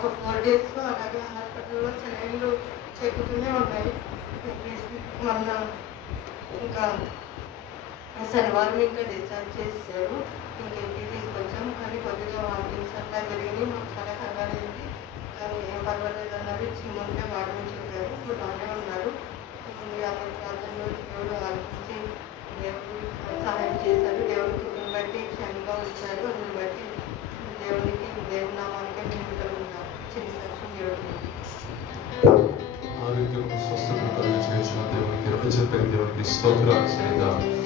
ఒక 4 డేస్ అలాగే హాస్పిటల్‌లో సెలైన్‌లు చెక్కుతూనే ఉన్నాయి. మొన్న ఇంకా శనివారం ఇంకా డిశ్చార్జ్ చేసేసారు. ఇంటికి తీసుకొచ్చాం. కానీ కొద్దిగా వామిటింగ్స్ అట్లా జరిగినాయి. మాకు చాలా కంగారైంది. కానీ ఏం పర్వాలేదన్నారు. చిమ్ముంటే వాడమని చెప్పారు. ఇప్పుడు బాగానే ఉన్నారు. అందరి ప్రార్థనలో దేవుడు ఆలకించి దేవుడు సహాయం చేశారు. దేవుడి కృపను బట్టి క్షేమంగా ఉంచారు. అందుని బట్టి దేవుని నామానికే మేము కలుగుతాం. చిన్న సాక్ష్యం దేవుడికి. ఆరోగ్యం స్వస్థతను కలిగి చేసిన దేవునికి కృప చెప్పిన దేవునికి స్తోత్రాలు.